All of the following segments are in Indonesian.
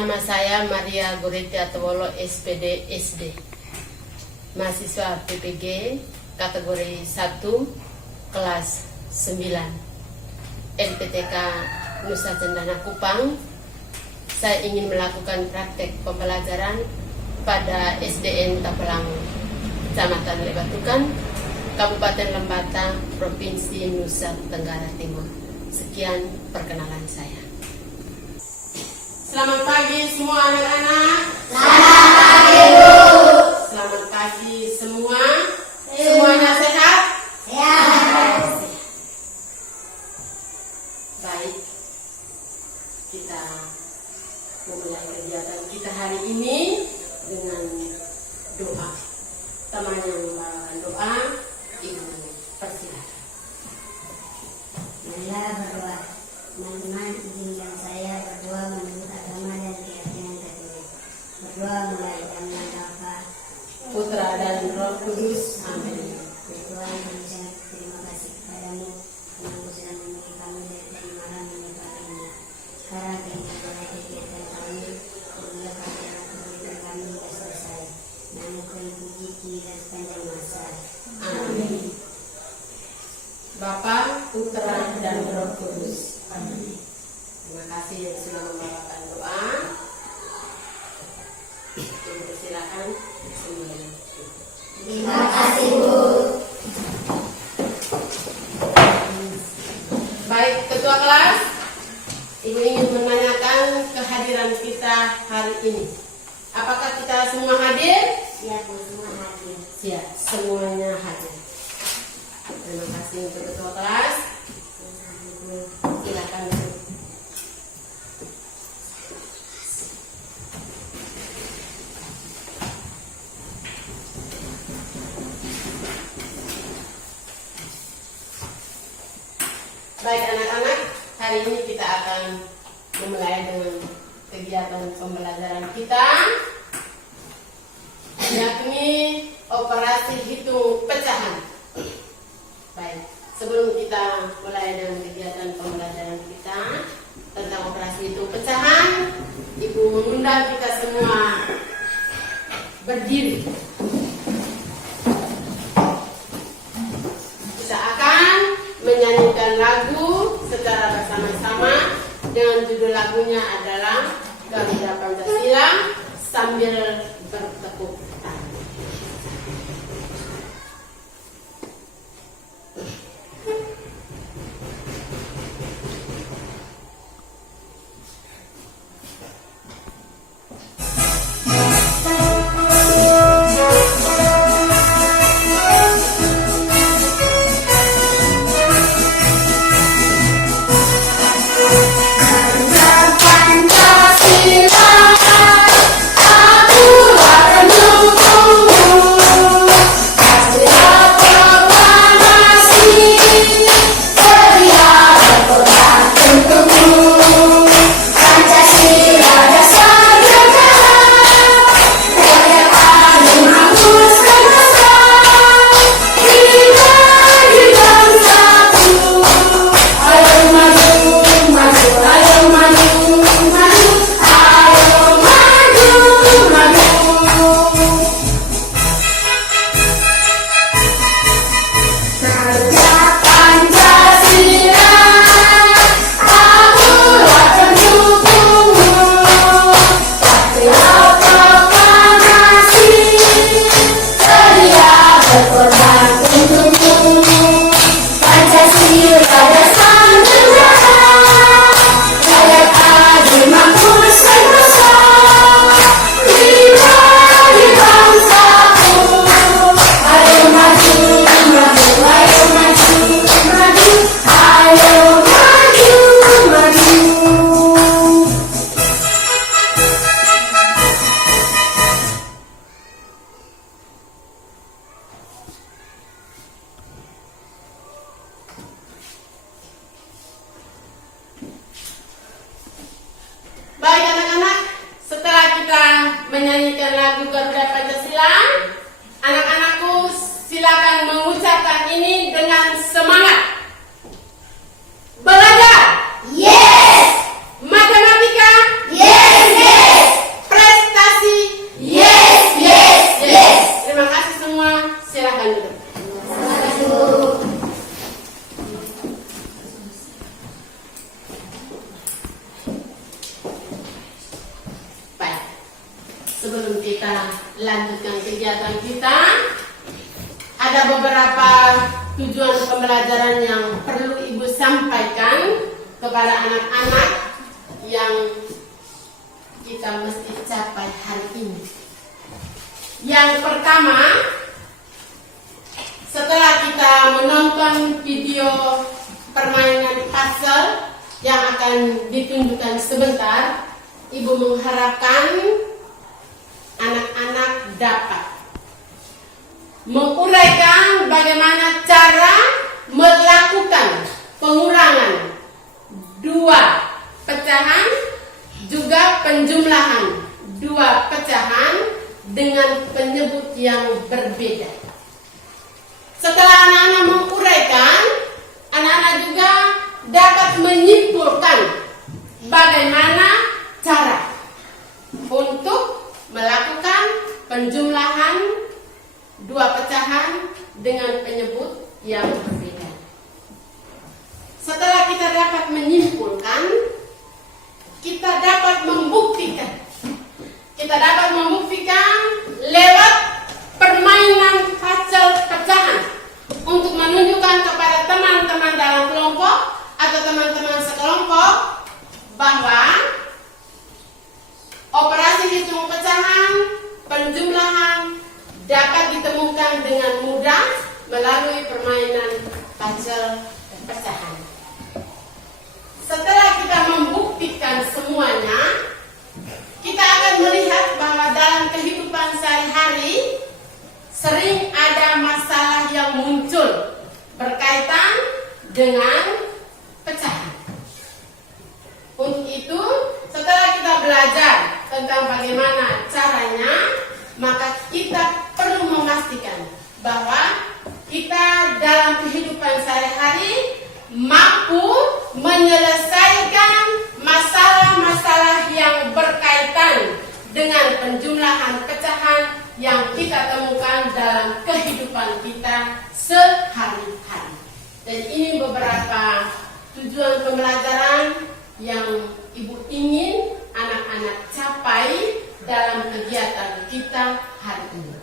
Nama saya Maria Goreti Atowolo, SPD SD, mahasiswa PPG kategori 1 kelas 9 LPTK Nusa Cendana Kupang. Saya ingin melakukan praktek pembelajaran pada SDN Tapelangu, Kecamatan Lebatukan, Kabupaten Lembata, Provinsi Nusa Tenggara Timur. Sekian perkenalan saya. Selamat pagi semua anak-anak. Selamat pagi, Bu. Selamat pagi semua. Semuanya sehat? Sehat. Baik, kita memulai kegiatan kita hari ini dengan doa. Teman yang membawakan doa, Ibu persilakan. Marilah berdoa. Teman-teman, izinkan saya berdoa menurut agama dan keyakinan Katolik. Berdoa mulai dengan Bapa, Putra dan Roh Kudus. Amin. Tuhan, kami sangat terima kasih kepadamu karena Engkau sudah memilih kami dari tadi malam hingga pagi ini. Sekarang kami mulai kegiatan kami, sehingga kami dapat menunaikan kami hingga selesai. Nama Kau dipuji kini dan sepanjang masa. Amin. Bapa, Putra dan Roh Kudus. Amin. Terima kasih yang sudah membawakan doa. Ibu silakan semuanya. Terima kasih, Bu. Baik, Ketua kelas, Ibu ingin menanyakan kehadiran kita hari ini. Apakah kita semua hadir? Siap, Bu, semua hadir. Siap, semuanya hadir. Terima kasih untuk Ketua kelas. Silakan. Baik anak-anak, hari ini kita akan memulai dengan kegiatan pembelajaran kita, yakni operasi hitung pecahan. Baik, sebelum kita mulai dengan kegiatan pembelajaran kita tentang operasi hitung pecahan, Ibu mengundang kita semua berdiri. Kita akan menyanyikan lagu secara bersama-sama dengan judul lagunya adalah Garuda Pancasila sambil bertepuk tangan. Baik anak-anak, setelah kita menyanyikan lagu Garuda Pancasila, anak-anakku silakan mengucapkan ini dengan semangat. Belajar. Yes. Matematika. Yes, yes. sebelum kita lanjutkan kegiatan kita, ada beberapa tujuan pembelajaran yang perlu Ibu sampaikan kepada anak-anak yang kita mesti capai hari ini. Yang pertama, setelah kita menonton video permainan puzzle yang akan ditunjukkan sebentar, Ibu mengharapkan anak-anak dapat menguraikan bagaimana cara melakukan pengurangan dua pecahan juga penjumlahan dua pecahan dengan penyebut yang berbeda. Setelah anak-anak menguraikan, anak-anak juga dapat menyimpulkan bagaimana cara untuk melakukan penjumlahan dua pecahan dengan penyebut yang berbeda. Setelah kita dapat menyimpulkan, kita dapat membuktikan. Kita dapat membuktikan lewat permainan puzzle pecahan untuk menunjukkan kepada teman-teman dalam kelompok atau teman-teman sekelompok bahwa operasi hitung pecahan, penjumlahan dapat ditemukan dengan mudah melalui permainan puzzle pecahan. Setelah kita membuktikan semuanya, kita akan melihat bahwa dalam kehidupan sehari-hari sering ada masalah yang muncul berkaitan dengan pecahan. Untuk itu, setelah kita belajar tentang bagaimana caranya, maka kita perlu memastikan bahwa kita dalam kehidupan sehari-hari mampu menyelesaikan masalah-masalah yang berkaitan dengan penjumlahan pecahan yang kita temukan dalam kehidupan kita sehari-hari. Dan ini beberapa tujuan pembelajaran yang Ibu ingin anak-anak capai dalam kegiatan kita hari ini.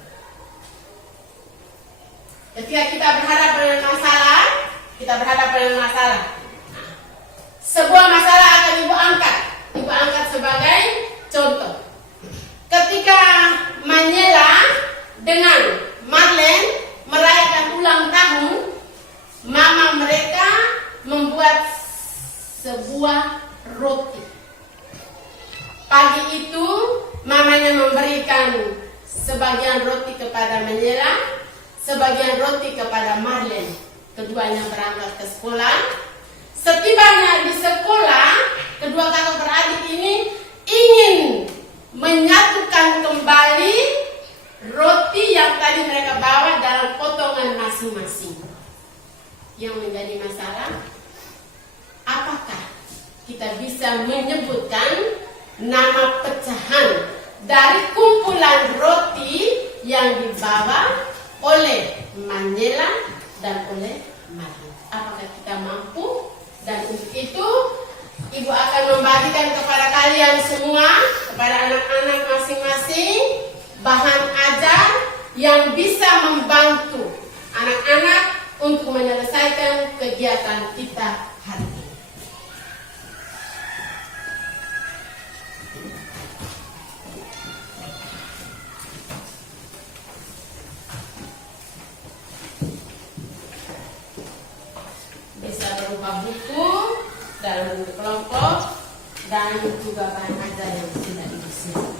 Ketika kita berhadapan dengan masalah, sebuah masalah akan Ibu angkat sebagai contoh. Ketika Manyela dengan Marlene merayakan ulang tahun, mama mereka membuat sebuah roti. Pagi itu mamanya memberikan sebagian roti kepada Manyela, sebagian roti kepada Marlene. Keduanya berangkat ke sekolah. Setibanya di sekolah, kedua kakak beradik ini ingin menyatukan kembali roti yang tadi mereka bawa dalam potongan masing-masing. Yang menjadi masalah, apakah kita bisa menyebutkan nama pecahan dari kumpulan roti yang dibawa oleh Manyela dan oleh Marlene? Apakah kita mampu? Dan untuk itu Ibu akan membagikan kepada kalian semua, kepada anak-anak masing-masing, bahan ajar yang bisa membantu anak-anak untuk menyelesaikan kegiatan kita hari ini. Bisa berupa buku dalam bentuk kelompok dan juga bahan ajar yang sudah disiapkan.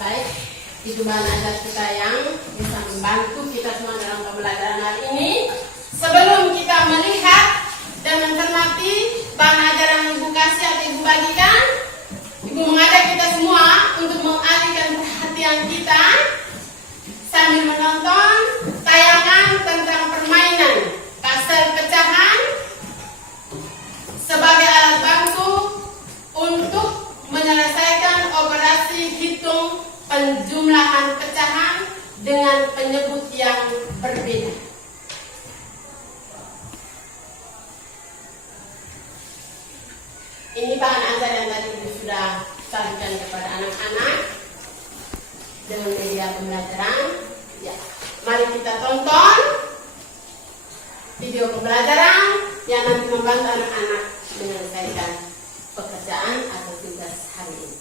Baik, itu bahan ajar kita yang bisa membantu kita semua dalam pembelajaran hari ini. Sebelum kita melihat dan mencermati bahan ajar yang Ibu kasih atau Ibu bagikan, Ibu mengajak kita semua perhatian kita sambil menonton tayangan tentang permainan puzzle pecahan sebagai alat bantu untuk menyelesaikan operasi hitung penjumlahan pecahan dengan penyebut yang berbeda. Ini bahan ajar yang tadi sudah disampaikan kepada anak-anak dengan media pembelajaran. Ya, mari kita tonton video pembelajaran yang nanti membantu anak-anak menyelesaikan pekerjaan atau tugas hari ini.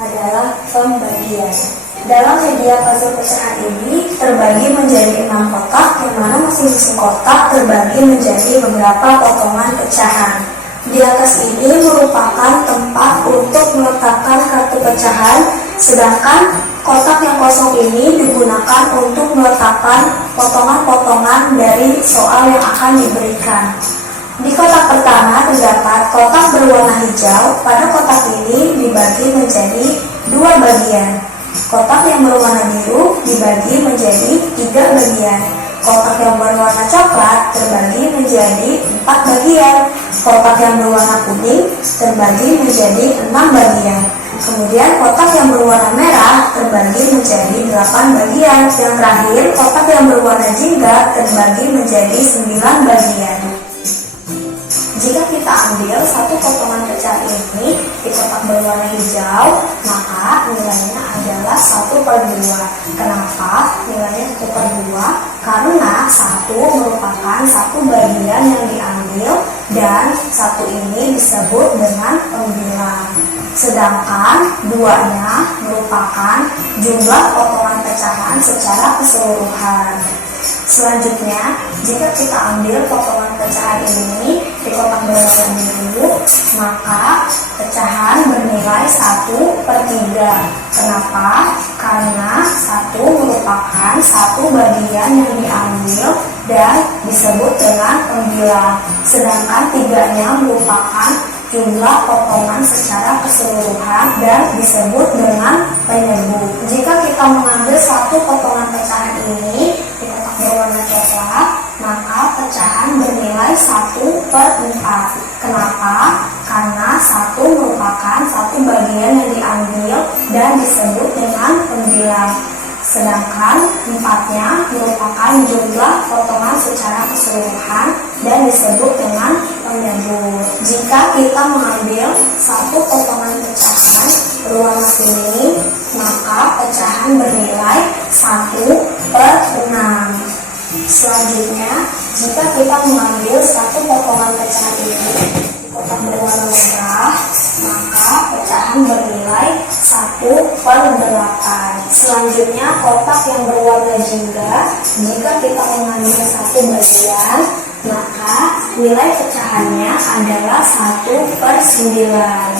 Adalah pembagian. Dalam media puzzle pecahan ini terbagi menjadi 6 kotak, yang mana masing-masing kotak terbagi menjadi beberapa potongan pecahan. Di atas ini merupakan tempat untuk meletakkan kartu pecahan, sedangkan kotak yang kosong ini digunakan untuk meletakkan potongan-potongan dari soal yang akan diberikan. Di kotak pertama terdapat kotak berwarna hijau. Pada kotak ini dibagi menjadi 2 bagian. Kotak yang berwarna biru dibagi menjadi 3 bagian. Kotak yang berwarna coklat terbagi menjadi 4 bagian. Kotak yang berwarna kuning terbagi menjadi 6 bagian. Kemudian kotak yang berwarna merah terbagi menjadi 8 bagian. Yang terakhir, kotak yang berwarna jingga terbagi menjadi 9 bagian. Jika kita ambil satu potongan pecahan ini di kotak berwarna hijau, maka nilainya adalah 1/2. Kenapa nilainya 1/2? Karena 1 merupakan satu bagian yang diambil dan 1 ini disebut dengan pembilang. Sedangkan 2-nya merupakan jumlah potongan pecahan secara keseluruhan. Selanjutnya, jika kita ambil potongan pecahan ini di kotak berwarna biru, maka pecahan bernilai 1/3. Kenapa? Karena 1 merupakan satu bagian yang diambil dan disebut dengan pembilang. Sedangkan 3-nya merupakan jumlah potongan secara keseluruhan dan disebut dengan penyebut. Jika kita mengambil satu potongan pecahan ini di kotak berwarna coklat, maka pecahan bernilai 1/4. Kenapa? Karena 1 merupakan satu bagian yang diambil dan disebut dengan pembilang. Sedangkan 4-nya merupakan jumlah potongan secara keseluruhan dan disebut dengan penyebut. Jika kita mengambil satu potongan pecahan berwarna kuning, maka pecahan bernilai 1/6. Selanjutnya, jika kita mengambil satu potongan pecahan ini di kotak berwarna merah, maka pecahan bernilai 1/8. Selanjutnya, kotak yang berwarna jingga, jika kita mengambil satu bagian, maka nilai pecahannya adalah 1/9.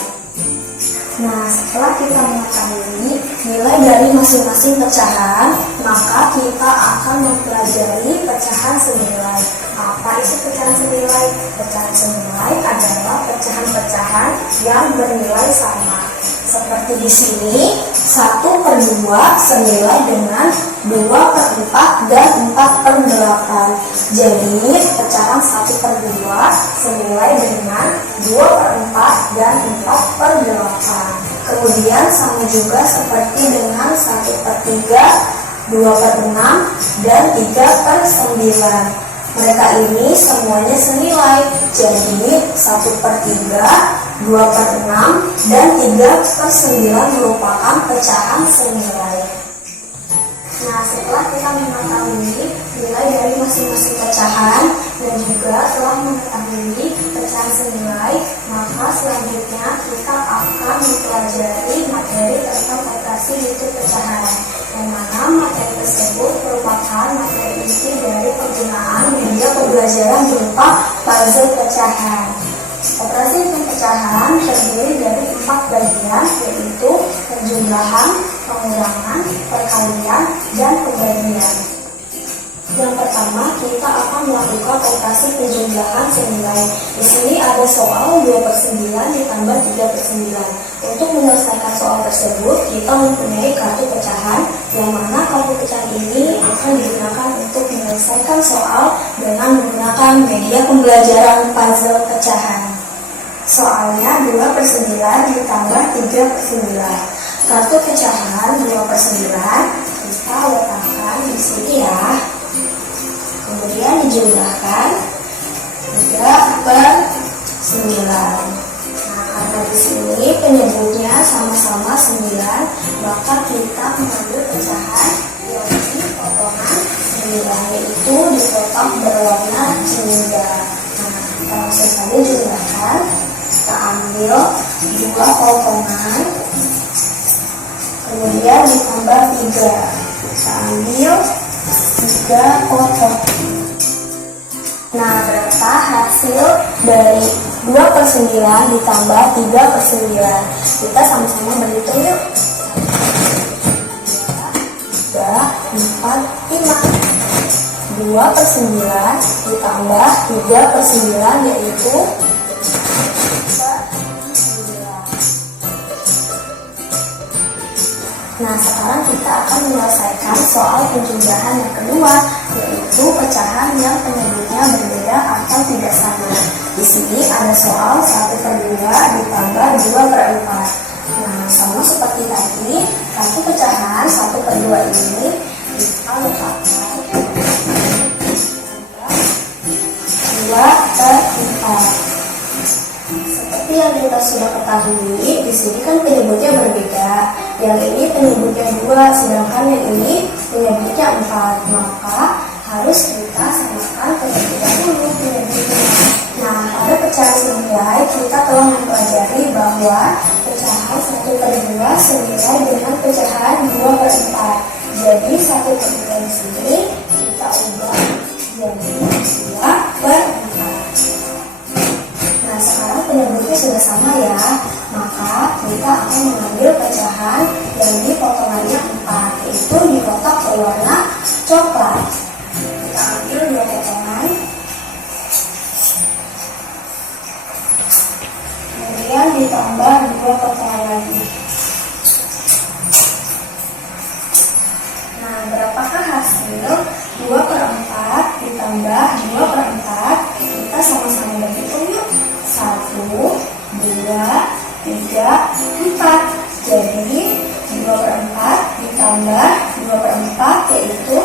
Nah, setelah kita mengetahui nilai dari masing-masing pecahan, maka kita akan mempelajari pecahan senilai. Apa itu pecahan senilai? Pecahan senilai adalah pecahan-pecahan yang bernilai sama. Seperti di sini, 1/2 senilai dengan 2/4 dan 4/8. Jadi, pecahan 1/2 senilai dengan 2/4 dan 4/8. Kemudian sama juga seperti dengan 1/3 2/6, dan 3/9. Mereka ini semuanya senilai, jadi 1/3, 2/6, dan 3/9 merupakan pecahan senilai. Nah, setelah kita mengetahui nilai dari masing-masing pecahan dan juga telah mengetahui pecahan senilai, maka selanjutnya kita akan mempelajari materi tentang operasi hitung pecahan, yang mana materi tersebut merupakan materi inti dari penggunaan media pembelajaran berupa puzzle pecahan. Operasi hitung pecahan terdiri dari 4 bagian, yaitu penjumlahan, pengurangan, perkalian, dan pembagian. Yang pertama, kita akan melakukan operasi penjumlahan senilai. Di sini ada soal 2/9 ditambah 3/9. Untuk menyelesaikan soal tersebut, kita mempunyai kartu pecahan, yang mana kartu pecahan ini akan digunakan untuk menyelesaikan soal dengan menggunakan media pembelajaran puzzle pecahan. Soalnya 2/9 ditambah 3/9. Kartu pecahan 2/9 kita letakkan di sini ya. Kemudian dijumlahkan 3/9. Nah, karena di sini penyebutnya sama-sama 9, maka kita mengambil pecahan yang di potongan 9, yaitu di kotak berwarna jingga. Nah, kita langsung saja jumlahkan. Kita ambil 2 potongan, kemudian ditambah 3. Kita ambil 3 potong. Nah, berapa hasil dari 2/9 ditambah 3/9? Kita sama-sama berhitung yuk. 3, 4, 5. 2/9 ditambah 3/9 yaitu 4/9. Nah, sekarang kita akan menyelesaikan soal penjumlahan yang kedua, yaitu pecahan yang penyebutnya berbeda atau tidak sama. Di sini ada soal 1/2 ditambah 2/4. Nah, sama seperti tadi, kartu pecahan 1/2 ini kita letakkan 2/4. Seperti yang kita sudah ketahui, di sini kan penyebutnya berbeda. Yang ini penyebutnya 2, sedangkan yang ini penyebutnya 4. Maka harus kita samakan penyebutnya dulu, penyebutnya. Nah, pada pecahan senilai kita telah mempelajari bahwa pecahan 1/2 senilai dengan pecahan 2/4. Jadi 1/2 di sini kita ubah jadi 2/4. Nah, sekarang penyebutnya sudah sama ya, maka kita akan mengambil pecahan yang di potongannya 4, yaitu di kotak berwarna coklat. Kita ambil 2 potongan, kemudian ditambah 2 potongan lagi. Nah, berapakah hasil 2/4 ditambah 2/4? Kita sama-sama berhitung yuk. 1, 2, 3, 4. Jadi 2/4 ditambah 2/4 yaitu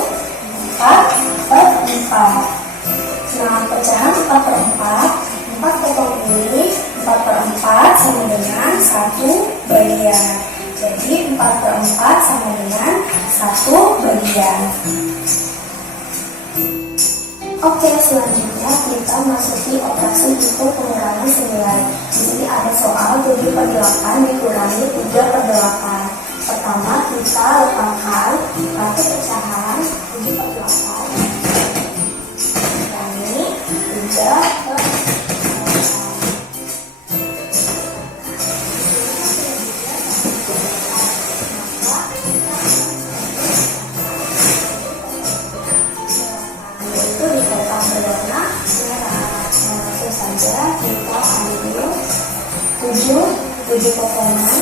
4/4. Nah, pecahan 4/4, 4 potong ini 4/4 sama dengan 1 bagian. Jadi 4/4 sama dengan 1 bagian. Oke, selanjutnya kita masuki operasi hitung pengurangan senilai. Di sini ada soal 7/8 dikurangi 3/8. Pertama, kita letakkan kartu pecahan 7/8 dikurangi 3/8. Kita ambil 7 potongan.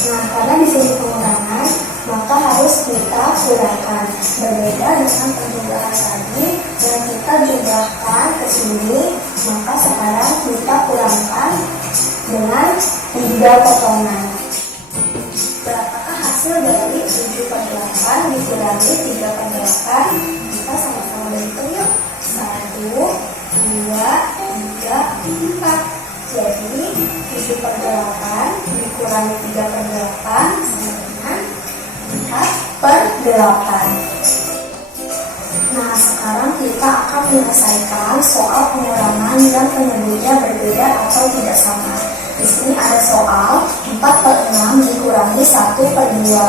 Nah, karena di sini pengurangan, maka harus kita kurangkan. Berbeda dengan penjumlahan tadi yang kita jumlahkan ke sini, maka sekarang kita kurangkan dengan 3 potongan. Berapakah hasil dari 7 per 8 dikurangi 3 per 8. Kita sama-sama berhitung yuk. 1, 2, 3, 4. Jadi 7 per 8 dikurangi 3 per 8 sama dengan 4 per 8. Nah, sekarang kita akan menyelesaikan soal pengurangan yang penyebutnya berbeda atau tidak sama. Di sini ada soal 4 per 6 dikurangi 1 per 2.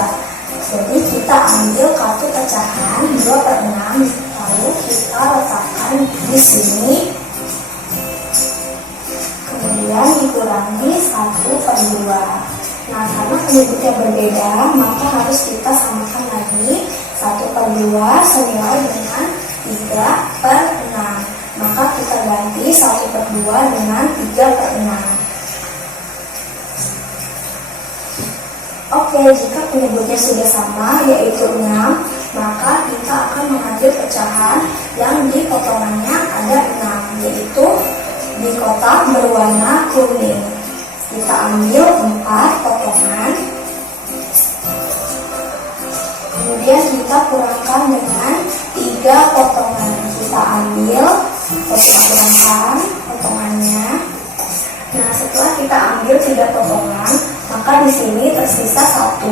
Jadi kita ambil kartu pecahan 2 per 6, lalu kita letakkan di sini. Kemudian dikurangi 1 per 2. Nah, karena penyebutnya berbeda, maka harus kita samakan lagi. 1 per 2 senilai dengan 3 per 6. Maka kita ganti 1 per 2 dengan 3 per 6. Oke, jika penyebutnya sudah sama, yaitu 6, maka kita akan mengambil pecahan yang di potongannya ada 6, yaitu di kotak berwarna kuning. Kita ambil 4 potongan, kemudian kita kurangkan dengan 3 potongan. Kita ambil, kita kurangkan potongannya. Nah, setelah kita ambil 3 potongan, maka di sini tersisa 1.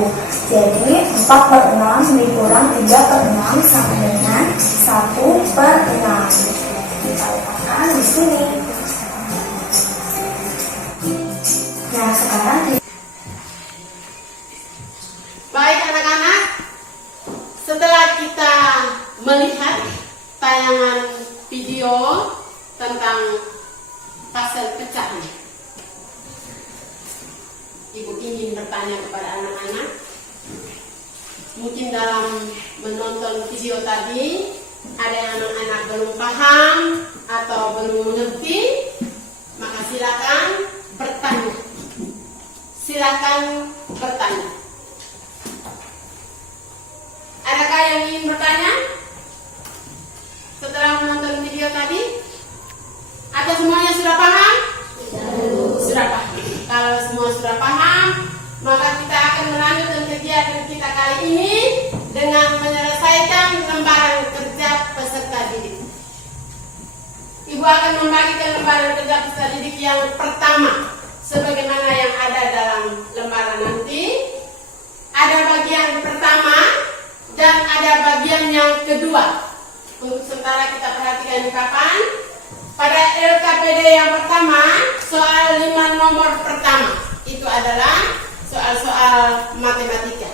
Jadi 4 per 6 dikurang 3 per 6 sama dengan 1 per 6. Kita letakkan di sini. Nah, sekarang Baik anak-anak, setelah kita melihat tayangan video tentang puzzle pecahan, Ibu ingin bertanya kepada anak-anak. Mungkin dalam menonton video tadi ada yang anak-anak belum paham atau belum mengerti, maka silakan bertanya. Silakan bertanya. Adakah yang ingin bertanya setelah menonton video tadi? Atau semuanya sudah paham? Sudah paham. Kalau semua sudah paham, maka kita akan melanjutkan kegiatan kita kali ini dengan menyelesaikan lembaran kerja peserta didik. Ibu akan membagikan lembaran kerja peserta didik yang pertama, sebagaimana yang ada dalam lembaran nanti. Ada bagian pertama dan ada bagian yang kedua. Untuk sementara kita perhatikan di papan. Pada LKPD yang pertama, soal 5 nomor pertama itu adalah soal-soal matematika.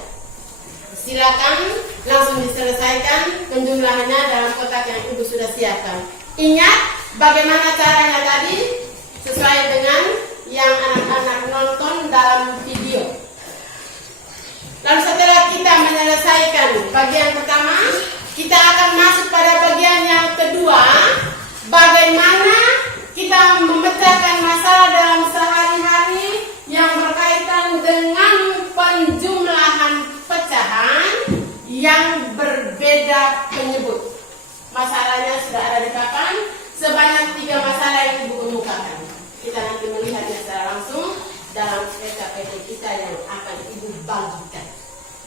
Silakan langsung diselesaikan penjumlahannya dalam kotak yang Ibu sudah siapkan. Ingat bagaimana caranya tadi sesuai dengan yang anak-anak nonton dalam video. Lalu setelah kita menyelesaikan bagian pertama, kita akan masuk pada bagian yang kedua. Bagaimana kita memecahkan masalah dalam sehari-hari yang berkaitan dengan penjumlahan pecahan yang berbeda penyebut. Masalahnya sudah ada di papan, sebanyak 3 masalah yang Ibu kemukakan. Kita nanti melihatnya secara langsung dalam LKPD kita yang akan Ibu bagikan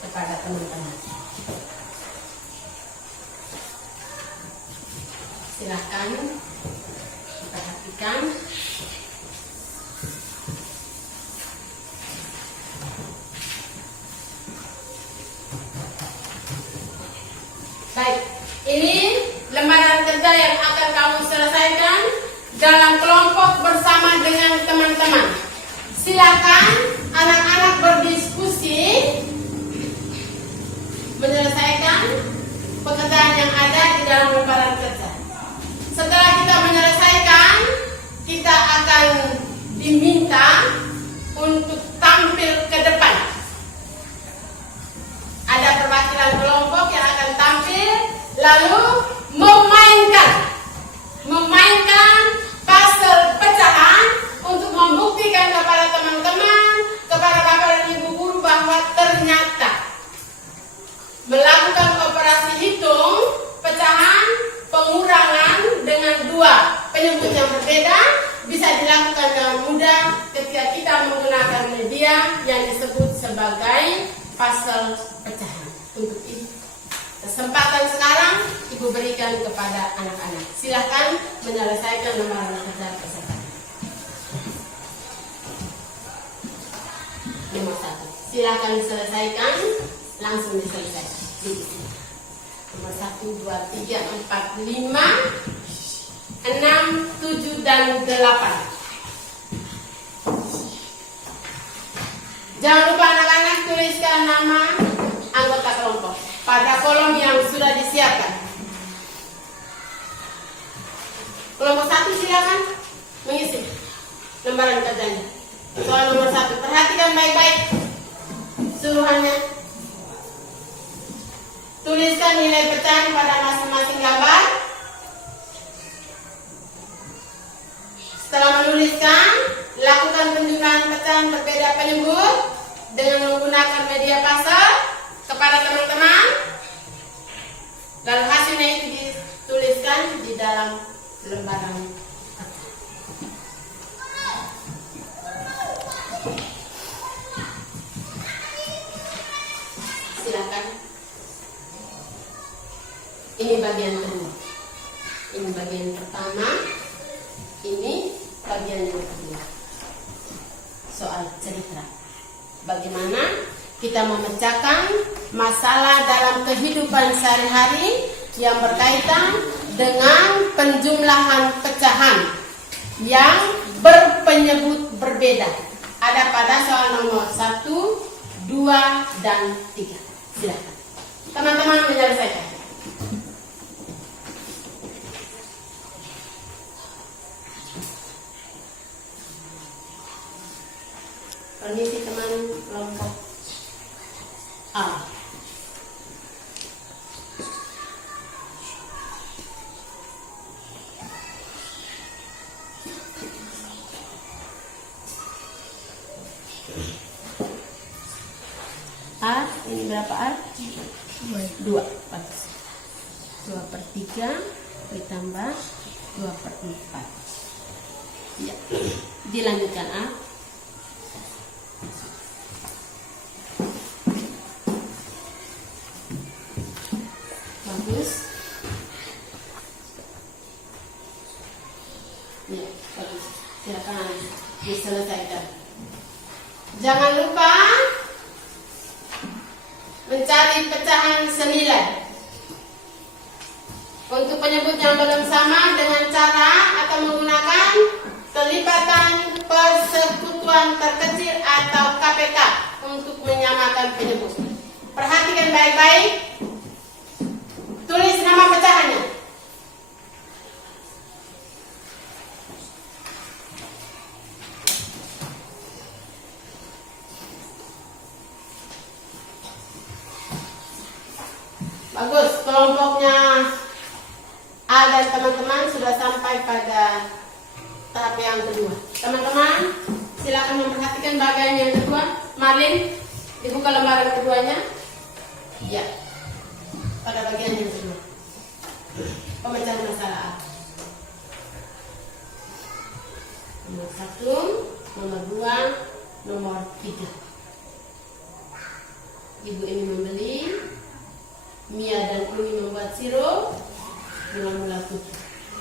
kepada teman-teman. Silakan perhatikan. Baik, ini lembaran kerja yang akan kamu selesaikan dalam kelompok bersama dengan teman-teman. Silakan anak-anak berdiskusi menyelesaikan pekerjaan yang ada di dalam lembaran kerja. Setelah kita menyelesaikan, kita akan diminta untuk tampil ke depan. Ada perwakilan kelompok yang akan tampil, lalu memainkan puzzle pecahan untuk membuktikan kepada teman-teman, kepada Bapak dan Ibu guru bahwa ternyata melakukan operasi hitung pecahan pengurangan dengan 2 penyebut yang berbeda bisa dilakukan dengan mudah ketika kita menggunakan media yang disebut sebagai pasal pecahan. Untuk itu, kesempatan sekarang Ibu berikan kepada anak-anak. Silakan menyelesaikan lembaran kerja peserta. Nomor 1. Silakan selesaikan, langsung diselesaikan. Nomor 1, 2, 3, 4, 5, 6, 7, dan 8. Jangan lupa anak-anak tuliskan nama anggota kelompok pada kolom yang sudah disiapkan. Kelompok 1 silakan mengisi lembaran kerjanya. Soal nomor 1, perhatikan baik-baik suruhannya. Tuliskan nilai pecahan pada masing-masing gambar. Setelah menuliskan, lakukan penjumlahan pecahan berbeda penyebut dengan menggunakan media puzzle kepada teman-teman. Lalu hasilnya itu dituliskan di dalam lembaran. Silakan. Ini bagian kedua. Ini bagian pertama. Ini bagian yang kedua. Soal cerita. Bagaimana kita memecahkan masalah dalam kehidupan sehari-hari yang berkaitan dengan penjumlahan pecahan yang berpenyebut berbeda. Ada pada soal nomor 1, 2, dan 3. Silakan. Teman-teman menyelesaikan. Permisi teman kelompok A. A, ini berapa A? 2. 2/3 ditambah 2/4. Ya. Dilanjutkan A. Bagus. Ya, bagus. Silakan diselesaikan. Jangan lupa mencari pecahan senilai. Untuk penyebut yang belum sama dengan cara atau menggunakan kelipatan persekutuan terkecil atau KPK untuk menyamakan penyebut. Perhatikan baik-baik. Tulis nama pecahannya. Bagus, kelompoknya A dan teman-teman sudah sampai pada tahap yang kedua. Teman-teman, silakan memperhatikan bagian yang kedua. Marlin, dibuka lembaran keduanya. Ya, pada bagian yang kedua. Pemecahan masalah A. Nomor 1, nomor 2, nomor 3. Ibu ini membeli, Mia dan Umi membuat sirup, mula-mula putih.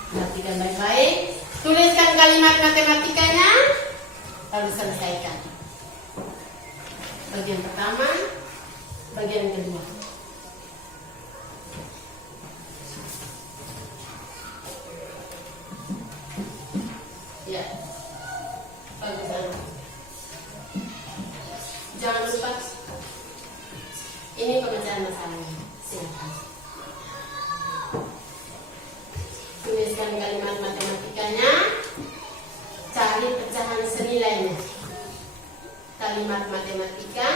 Perhatikan baik-baik. Tuliskan kalimat matematikanya, lalu selesaikan. Bagian pertama, bagian kedua. Ya, bagus anak. Jangan lupa, ini pemecahan masalahnya. Silakan. Tuliskan kalimat matematikanya, cari pecahan senilainya. Kalimat matematika,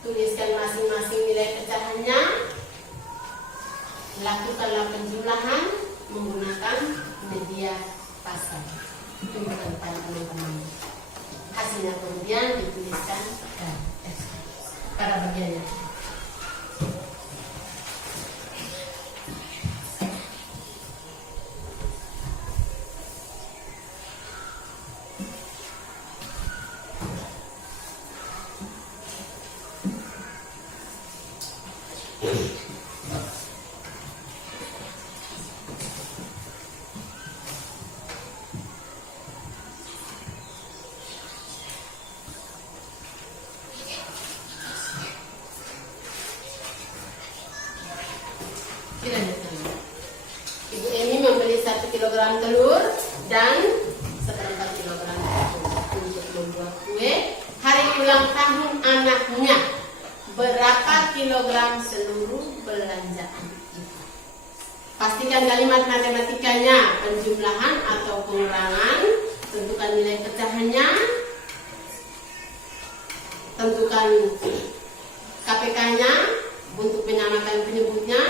tuliskan masing-masing nilai pecahannya. Lakukanlah penjumlahan menggunakan media puzzle. Tunjukkan pada teman-teman. Hasilnya kemudian dituliskan pada bagiannya. Ibu Emi membeli 1 kilogram telur dan 1/4 kilogram tepung untuk membuat kue hari ulang tahun anaknya. Berapa kilogram seluruh belanjaan kita? Pastikan kalimat matematikanya, penjumlahan atau pengurangan, tentukan nilai pecahannya, tentukan KPK-nya untuk menyamakan penyebutnya,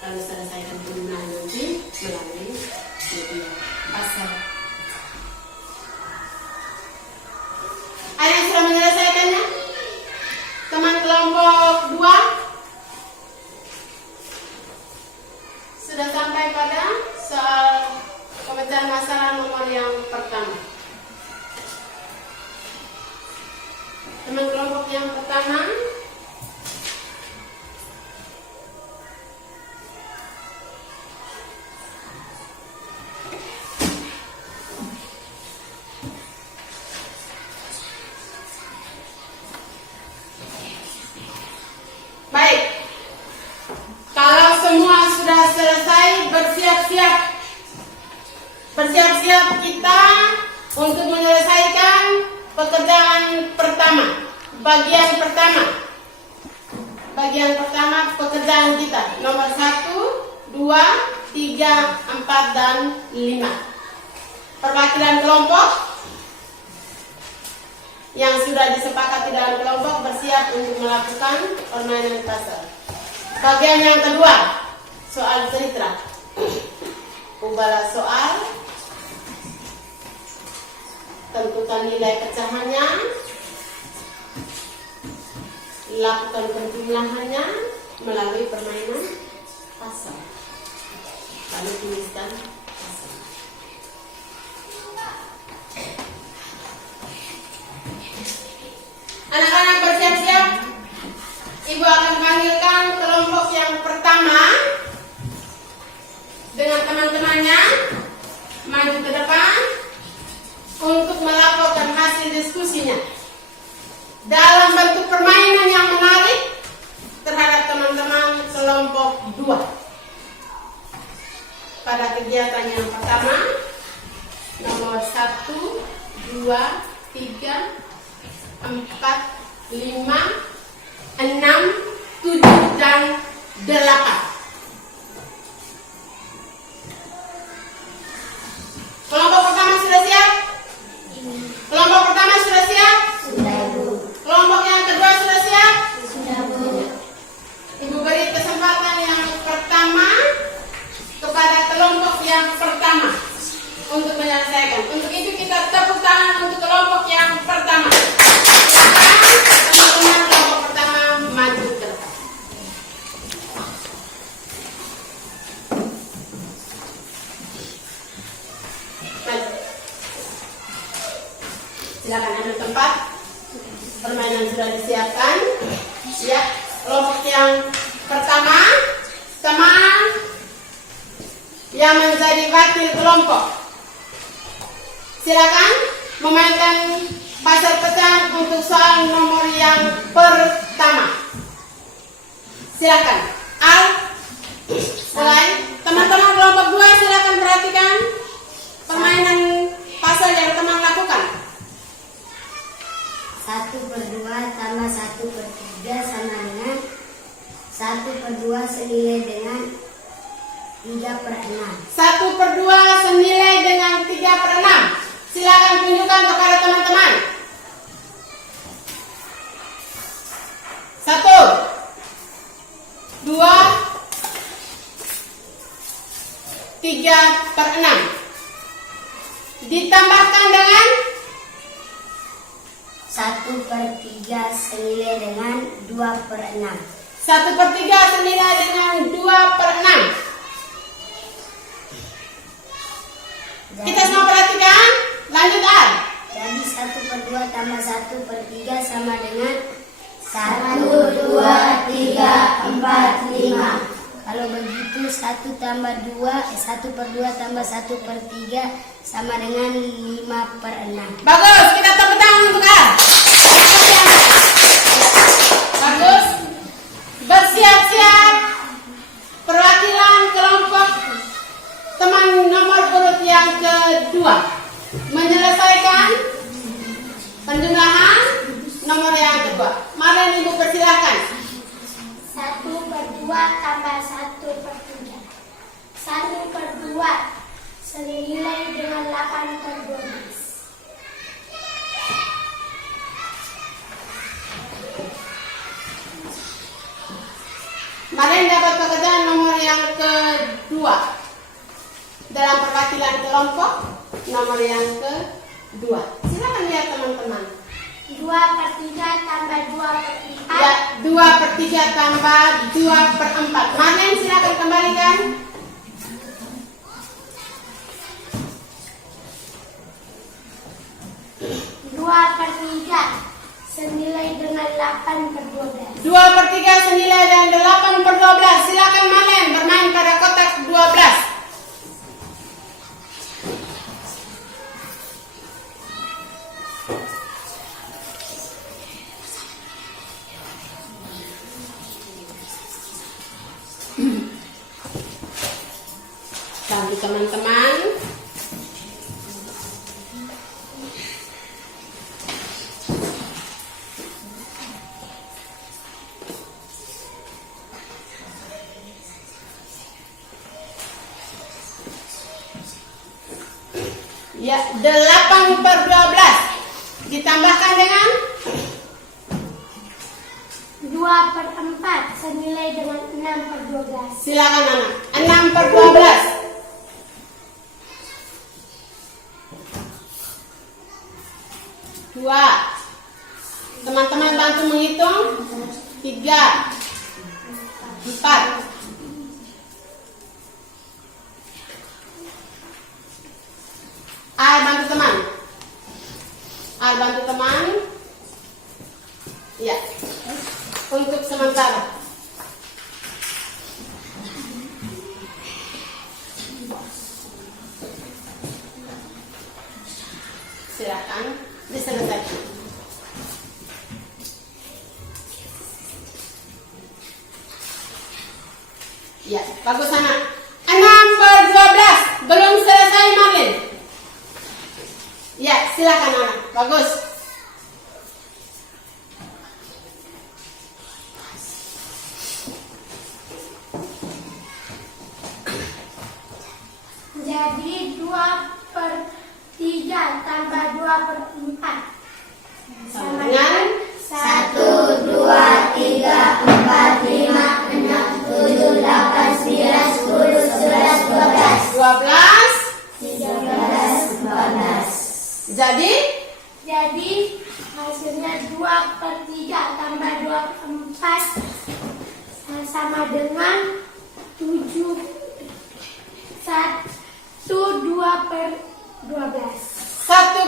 lalu selesaikan penjumlahan nanti melalui media pasar. Ada yang sudah menyelesaikannya? Teman kelompok 2 sudah sampai pada soal pemecahan masalah nomor yang pertama. Teman kelompok yang pertama, baik. Kalau semua sudah selesai, bersiap-siap kita untuk menyelesaikan pekerjaan pertama. Bagian pertama pekerjaan kita nomor 1, 2, 3, 4, dan 5. Perwakilan kelompok yang sudah disepakati dalam kelompok bersiap untuk melakukan permainan puzzle. Bagian yang kedua, soal cerita. Ubahlah soal, tentukan nilai pecahannya, lakukan penjumlahannya melalui permainan puzzle. Lalu tuliskan puzzle. Anak-anak bersiap-siap. Ibu akan panggilkan kelompok yang pertama dengan teman-temannya maju ke depan untuk melaporkan hasil diskusinya dalam bentuk permainan yang menarik terhadap teman-teman kelompok 2. Pada kegiatan yang pertama, nomor 1, 2, 3, 4, 5, 6, 7, dan 8. Kelompok pertama sudah siap? Kelompok pertama sudah siap? Sudah, Bu. Kelompok yang kedua sudah siap? Sudah, Bu. Ibu beri kesempatan yang pertama kepada kelompok yang pertama untuk menyelesaikan. Untuk itu kita tepuk tangan untuk kelompok yang pertama. Teman-teman kelompok pertama maju ke depan. Maju. Silakan ambil tempat. Permainan sudah disiapkan. Ya, kelompok yang pertama, teman yang menjadi wakil kelompok, silakan memainkan puzzle pecahan untuk soal nomor yang pertama. Silakan. Al, mulai. Teman-teman kelompok 2 silakan perhatikan permainan puzzle yang teman lakukan. 1/2 tambah 1/3 sama dengan 1/2 senilai dengan 3/6. 1/2 senilai dengan 3/6. Silakan tunjukkan kepada teman-teman. 1, 2, 3/6. Ditambahkan dengan 1/3 senilai dengan 2/6. 1/3 senilai dengan 2/6. Kita semua perhatikan. Lanjut, Al. Jadi 1/2 tambah 1/3 sama dengan 1, 2, 3, 4, Kalau begitu 1 tambah 2, 1 per 2 tambah 1 per 3 sama dengan 5 per 6. Bagus, kita tepuk tangan untuk A. Bagus. Bersiap-siap perwakilan kelompok teman nomor urut yang kedua menyelesaikan penjumlahan nomor yang kedua. Mari Ibu persilahkan. 1 per 2 tambah 1 per 3. 1 per 2 senilai dengan 8 per 12. Mari dapat pekerjaan nomor yang kedua dalam perwakilan kelompok nomor yang kedua. Silakan lihat teman-teman. 2 per 3 tambah 2 per 4. Ya, 2 per 3 tambah 2 per 4. Manen silakan kembalikan. 2 per 3 senilai dengan 8 per 12. 2 per 3 senilai dengan 8 per 12. Silakan Manen bermain pada kotak 12. Bagi teman-teman, ya, 8 per 12 ditambahkan dengan 2 per 4 senilai dengan 6 per 12. silakan anak. 6 per 12. 2. Teman-teman bantu menghitung. 3, 4. Bantu teman. Bantu teman. Ya. Untuk sementara. Silakan diselesaikan. Ya, bagus anak. 6 per 12 belum selesai Marlin. Ya, silakan anak. Bagus. Jadi 2 per 3 tambah 2 per 4 Sama dengan 1, 2, 3, 4, 5, 6, 7, 8, 9, 10, 11, 12, 12. 13, 14. Jadi hasilnya 2 per 3 tambah 2 per 4 sama dengan 7. 2 per 12. 1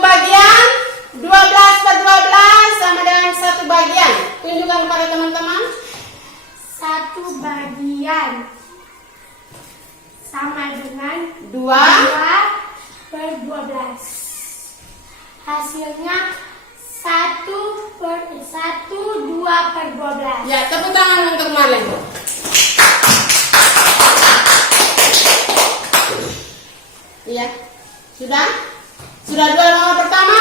bagian 12 per 12 sama dengan 1 bagian. Tunjukkan kepada teman-teman. 1 bagian sama dengan 2 per 12. Hasilnya 2 per 12. Ya, tepuk tangan untuk Marlin. Iya. Sudah? Sudah 2 nomor pertama.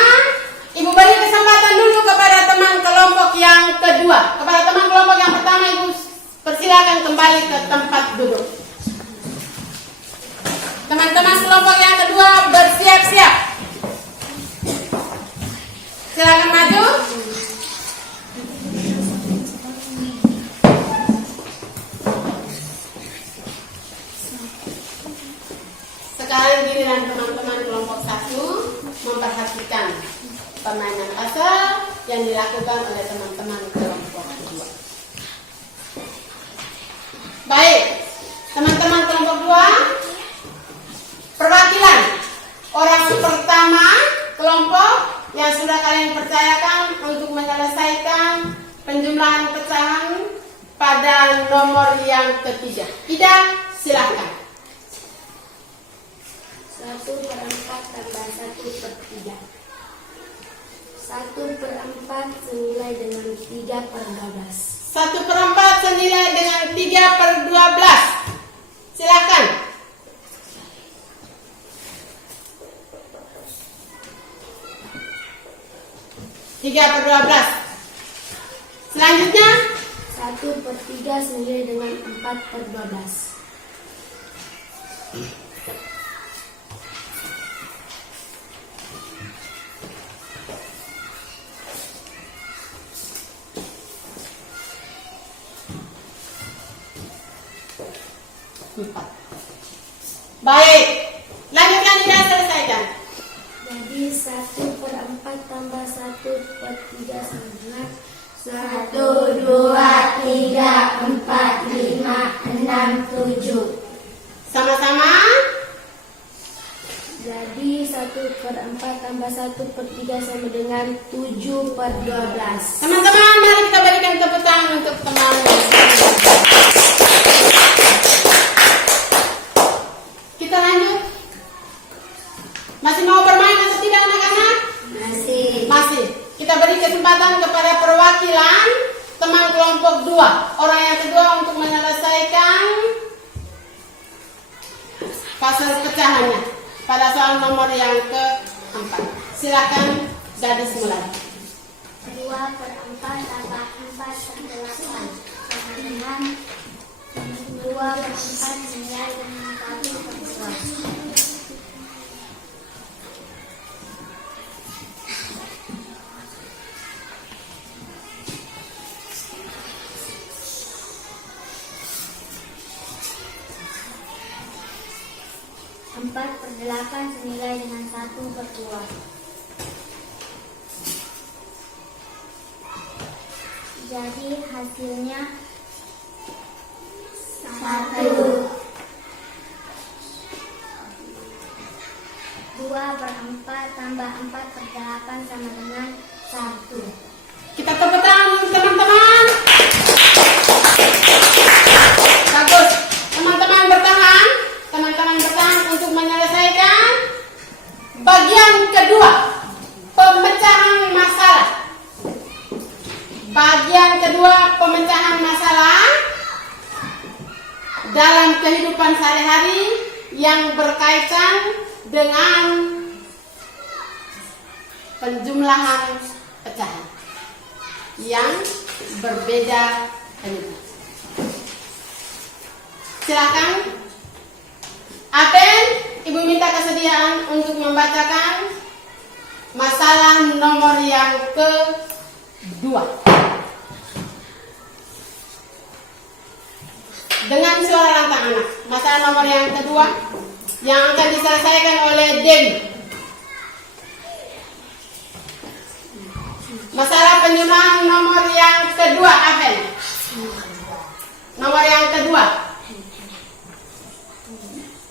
Ibu beri kesempatan dulu kepada teman kelompok yang kedua. Kepada teman kelompok yang pertama, Ibu persilakan kembali ke tempat duduk. Teman-teman kelompok yang kedua bersiap-siap. Silakan maju. Sekarang giliran teman-teman kelompok 1 memperhatikan permainan puzzle yang dilakukan oleh teman-teman kelompok 2. Baik, teman-teman kelompok 2, perwakilan orang pertama kelompok yang sudah kalian percayakan untuk menyelesaikan penjumlahan pecahan pada nomor yang ketiga. Ida, silahkan. 1/4 tambah 1/3. 1/4 senilai dengan 3/12. 1/4 senilai dengan 3/12. Silahkan. 3/12. Selanjutnya 1/3 senilai dengan 4/12. 4. Baik, lanjutkan, Ida, selesaikan. Jadi 1/4 tambah 1/3 sama dengan 1, 2, 3, 4, 5, 6, 7. Sama-sama. Jadi 1/4 tambah 1/3 sama dengan 7/12. Teman-teman, mari kita berikan tepuk tangan untuk teman. Kita lanjut. Masih mau bermain atau tidak, anak-anak? Masih. Kita beri kesempatan kepada perwakilan teman kelompok 2, orang yang kedua, untuk menyelesaikan puzzle pecahannya pada soal nomor yang keempat. Silakan, gadis mulai. 2/4 tambah 4/8 sama dengan 2/4 senilai dengan 1/2. 4/8 senilai dengan 1/2. Jadi hasilnya 1. 2/4 tambah 4/8 sama dengan 1. Kita tepuk tangan untuk teman-teman. Bagus. Teman-teman bertahan. Teman-teman bertahan untuk menyelesaikan bagian kedua, pemecahan masalah. Bagian kedua, pemecahan masalah dalam kehidupan sehari-hari yang berkaitan dengan penjumlahan pecahan yang berbeda penyebab. Silakan. Apen, Ibu minta kesediaan untuk membacakan masalah nomor yang kedua dengan suara lantang anak. Masalah nomor yang kedua yang akan diselesaikan oleh Dewi. Masalah penjumlahan nomor yang kedua, Apen. Nomor yang kedua.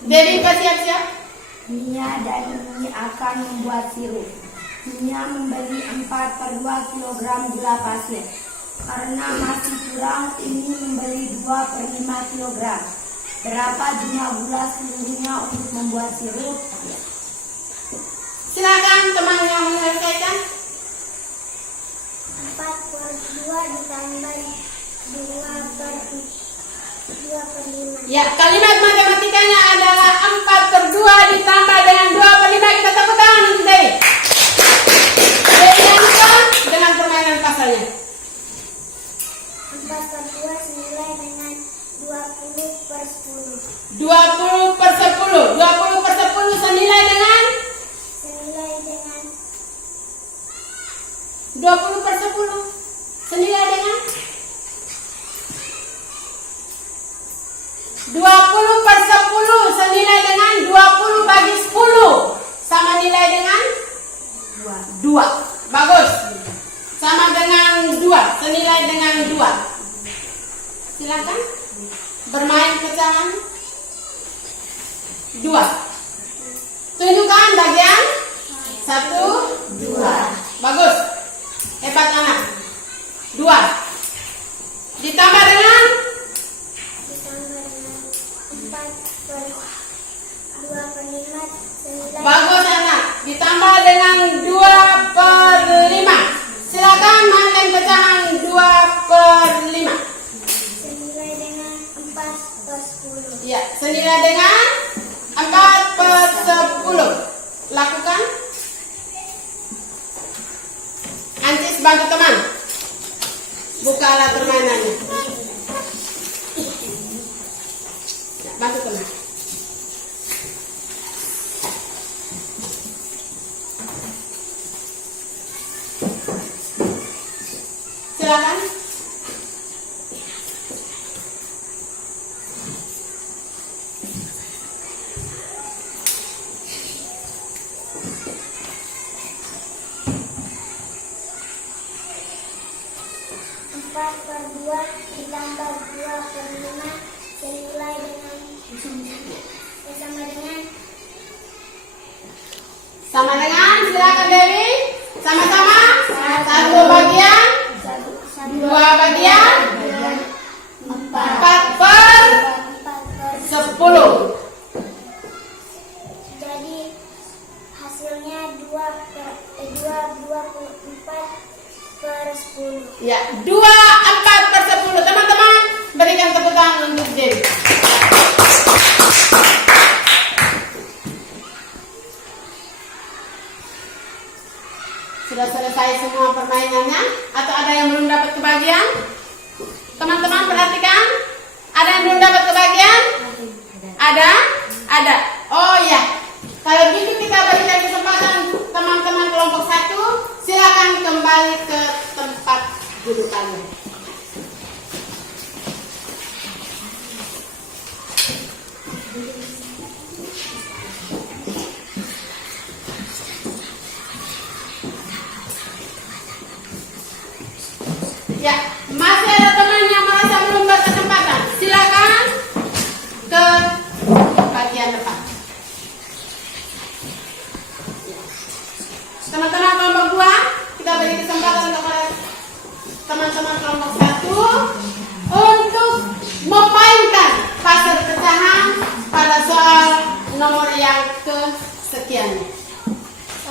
Dewi, siap-siap. Nia dan Nini akan membuat sirup. Nia membeli 4/2 kg gula pasir. Karena masih kurang, ini membeli 2/5 kg. Berapa jumlah gula seluruhnya untuk membuat sirup? Silakan teman yang menyelesaikan. 4/2 ditambah 2/5. Ya, kalimat matematikanya adalah 4/2 ditambah dengan 2/5. Kita tepuk tangan untuk Dewi. Dewi yang lupa dengan permainan pasalnya. 4/2 senilai dengan 20/10. 20/10. 20/10 senilai dengan 20/10 senilai dengan 20/10 senilai dengan 20 bagi 10 sama nilai dengan 2. Bagus. Sama dengan 2, senilai dengan 2. Silakan bermain pecahan 2. Tunjukkan bagian 1, 2. Bagus. Hebat anak. 2 ditambah dengan Bagus anak. Ditambah dengan 2/5. Silakan manteng pecahan 2/5. Senilai dengan 4/10. Ya, senilai dengan 4/10. Lakukan. Ancis bantu teman. Buka alat permainannya. Ya, bantu teman. Silakan. Empat per 2 ditambah 2/5 senilai dengan Sama dengan, silakan Dewi. Sama-sama. 1 bagian, 2 bagian, 4/10. Jadi hasilnya 24/10. Ya, 24/10. Teman-teman, berikan tepuk tangan untuk Dewi. Sudah selesai semua permainannya? Atau ada yang belum dapat kebagian? Teman-teman perhatikan. Ada yang belum dapat kebagian? Ada? Ada. Oh ya. Kalau gitu kita berikan kesempatan teman-teman kelompok 1. Silakan kembali ke tempat dudukannya. Ya, masih ada teman yang merasa belum berkesempatan. Silakan ke bagian depan. Teman-teman kelompok 2, kita beri kesempatan kepada teman-teman kelompok 1 untuk memainkan puzzle pecahan pada soal nomor yang kesekian.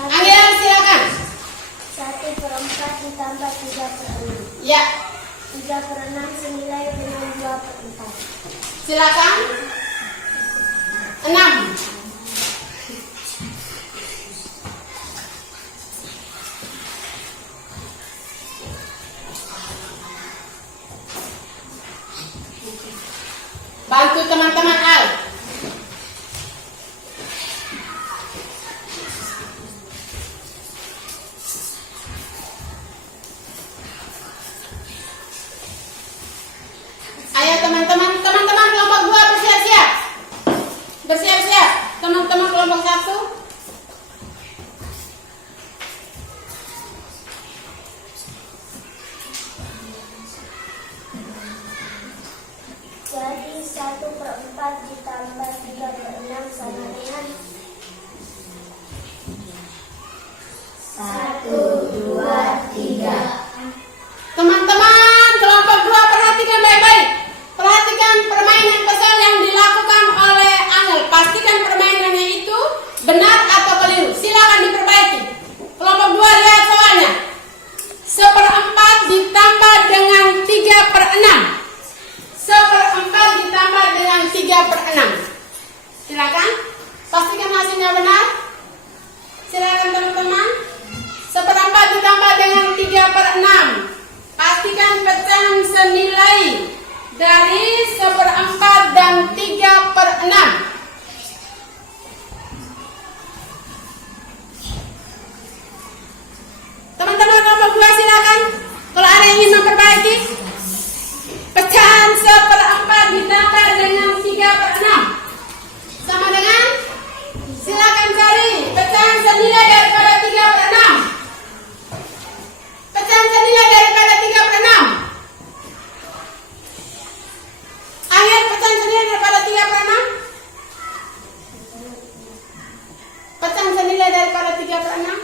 Anggilan silakan. 1/4 ditambah 3/6. Ya, 3/6 senilai dengan 2/4. silakan. 6. Bantu teman-teman Al. Ayo teman-teman kelompok 2 bersiap-siap. Bersiap-siap. Teman-teman kelompok 1. Jadi 1/4 ditambah 3/6 sama dengan 1, 2, 3. Teman-teman kelompok 2 perhatikan baik-baik. Perhatikan permainan puzzle yang dilakukan oleh Angel. Pastikan permainannya itu benar atau keliru. Silakan diperbaiki. Kelompok 2 lihat soalnya. 1/4 ditambah dengan 3/6. 1/4 ditambah dengan 3/6. Silakan. Pastikan hasilnya benar. Silakan teman-teman. 1/4 ditambah dengan 3/6. Pastikan pecahan senilai dari 1/4 dan 3/6. Teman-teman kelompok 2 silakan. Kalau ada yang ingin memperbaiki, pecahan 1/4 ditambah dengan 3/6 sama dengan, silakan cari pecahan senilai daripada 3/6. Pecahan senilai daripada 3/6. Angin pecahan senilai daripada 3/6. Pecahan senilai daripada 3/6.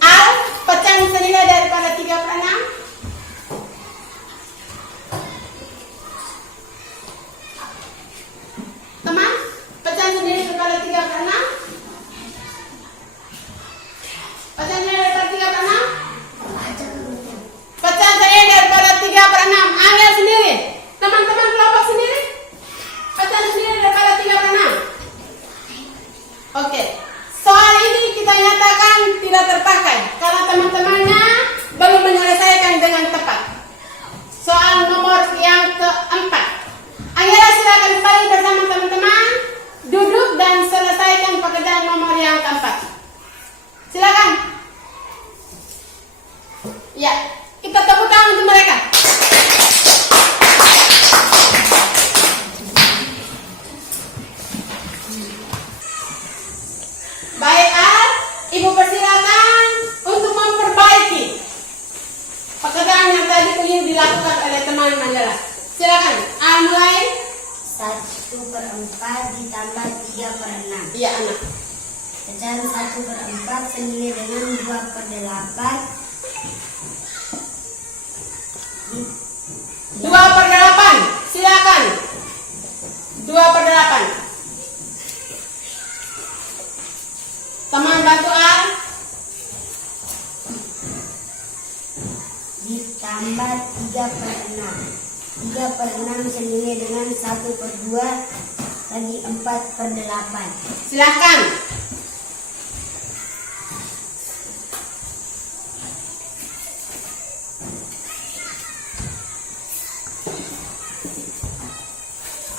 Al, pecahan senilai daripada 3/6. 3/6. Ambil sendiri. Teman-teman kelompok sendiri. Pecahan sendiri daripada 3/6. Oke. Soal ini kita nyatakan tidak terpakai karena teman-temannya belum menyelesaikan dengan tepat. Soal nomor yang keempat. Angela silakan kembali bersama teman-teman. Duduk dan selesaikan pekerjaan nomor yang keempat. Silakan. Ya, kita tepuk tangan untuk mereka. Baik, Ibu persilakan untuk memperbaiki pekerjaan yang tadi ingin dilakukan oleh teman Angela. Silakan. Mulai. 1/4 ditambah 3/6. Iya, anak. Pecahan 1/4 senilai dengan 2/8. 2/8. Silakan. 2/8. Teman bantu Ditambah 3/6. 3/6 senilai dengan 1/2 bagi 4/8. Silakan.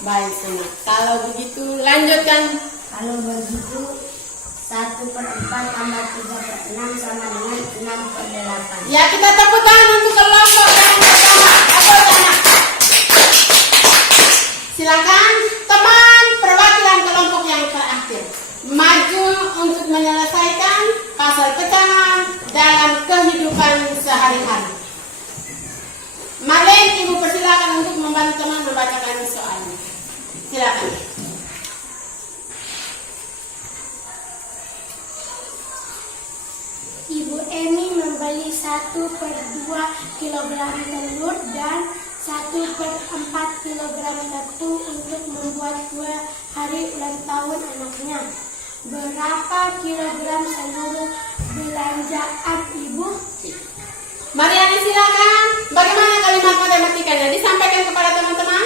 Baik, anak. Kalau begitu lanjutkan. Kalau begitu 1/4 tambah 3/6 sama dengan 6/8. Ya, kita tepuk tangan untuk kelompok yang pertama. Apa anak? Silakan teman perwakilan kelompok yang terakhir maju untuk menyelesaikan pasal pecahan dalam kehidupan sehari-hari. Marlene, Ibu persilakan untuk membantu teman membacakan soalnya. Silakan. Ibu Emi membeli 1/2 kilogram telur dan 1/4 kilogram tebu untuk membuat kue hari ulang tahun anaknya. Berapa kilogram seluruh belanjaan Ibu? Mariani silakan. Bagaimana kalimat matematikanya? Disampaikan kepada teman-teman.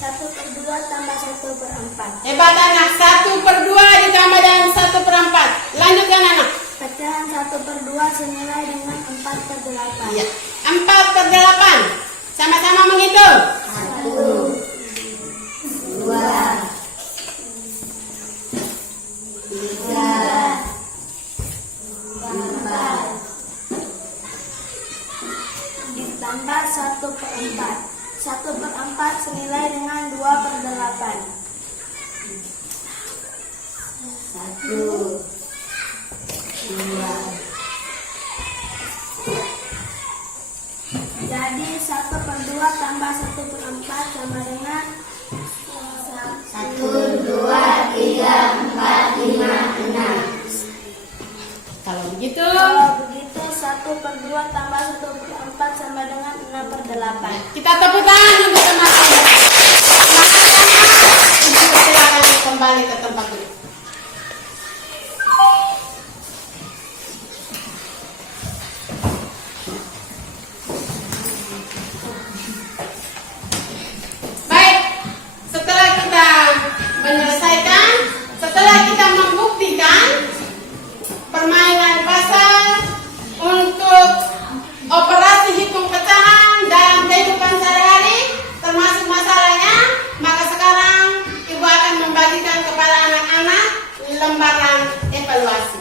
1/2 tambah 1/4. Hebat anak. 1/2 ditambah dengan 1/4. Lanjutkan anak. Pecahan 1/2 senilai dengan 4/8. Iya. 4/8. Sama-sama menghitung. 1, 2, 3, 4. Ditambah 1/4. 1/4 senilai dengan 2/8. 1, 2. Jadi 1/2 tambah 1/4 sama dengan 1, 2, 3, 4, 5, 6. Kalau begitu, Kalau begitu 1/2 tambah 1/4 sama dengan 6/8. kita tepuk tangan untuk teman-teman. Ibu silakan kembali ke tempat duduk. Baik, setelah kita menyelesaikan, setelah kita membuktikan permainan pasal untuk operasi hitung pecahan dalam kehidupan sehari-hari, termasuk masalahnya, maka sekarang Ibu akan membagikan kepada anak-anak lembaran evaluasi.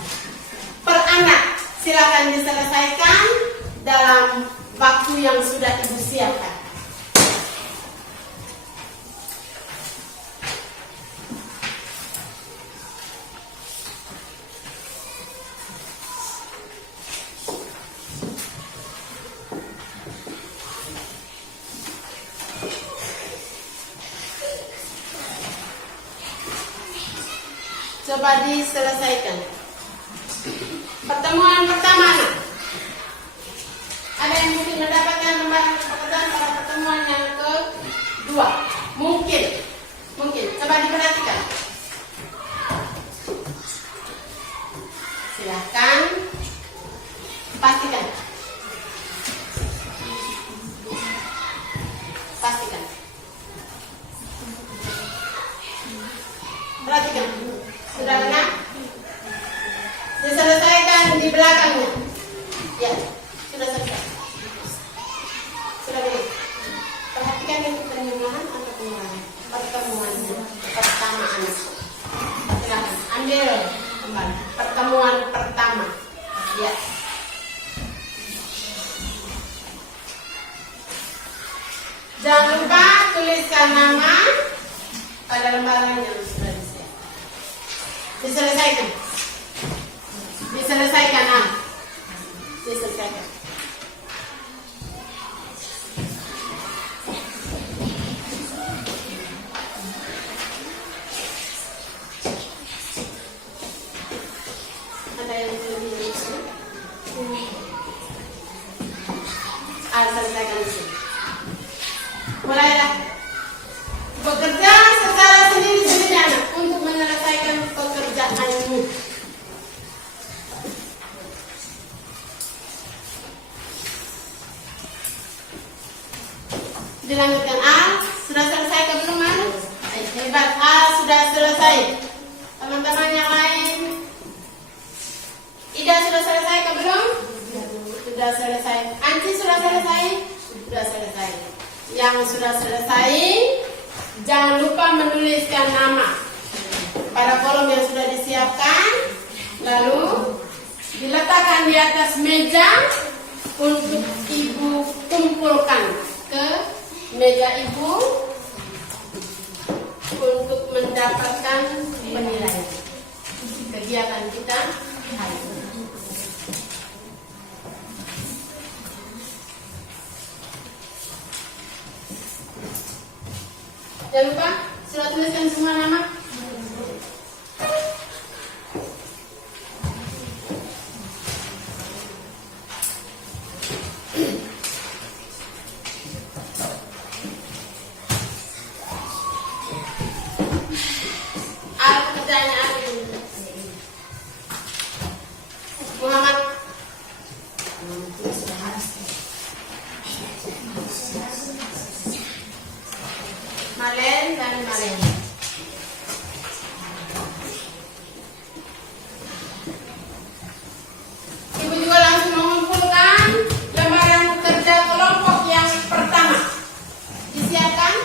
Per anak, silakan diselesaikan dalam waktu yang sudah Ibu siapkan. Coba diselesaikan. Pertemuan pertama, anak. Ada yang mungkin mendapatkan lembaran pekerjaan pada pertemuan yang kedua? Mungkin. Coba diperhatikan. Silahkan pastikan. perhatikan yang penjumlahan atau pengulangan? Pertemuannya, pertamaan. Silakan ambil kembali. Pertemuan pertama. Ya. Jangan lupa tuliskan nama pada lembaran yang sudah disiapkan. Diselesaikan. Diselesaikan. Diselesaikan. Ada yang lebih dari sini? Selesaikan di sini. Mulailah bekerja secara sendiri-sendiri anak untuk menyelesaikan pekerjaanmu. Dilanjutkan. A sudah selesai ke belum? Hebat. A sudah selesai. Teman-teman yang lain, Ida sudah selesai ke belum? Sudah selesai. Anci sudah selesai? Sudah selesai. Yang sudah selesai, jangan lupa menuliskan nama pada kolom yang sudah disiapkan, lalu diletakkan di atas meja untuk ibu kumpulkan ke meja ibu untuk mendapatkan penilaian kegiatan kita hari ini. Jangan lupa sudah tuliskan semua nama. Pekerjaannya apa ini? Muhammad. Malen dan Malen. Ibu juga langsung mengumpulkan lembaran kerja kelompok yang pertama. Disiapkan.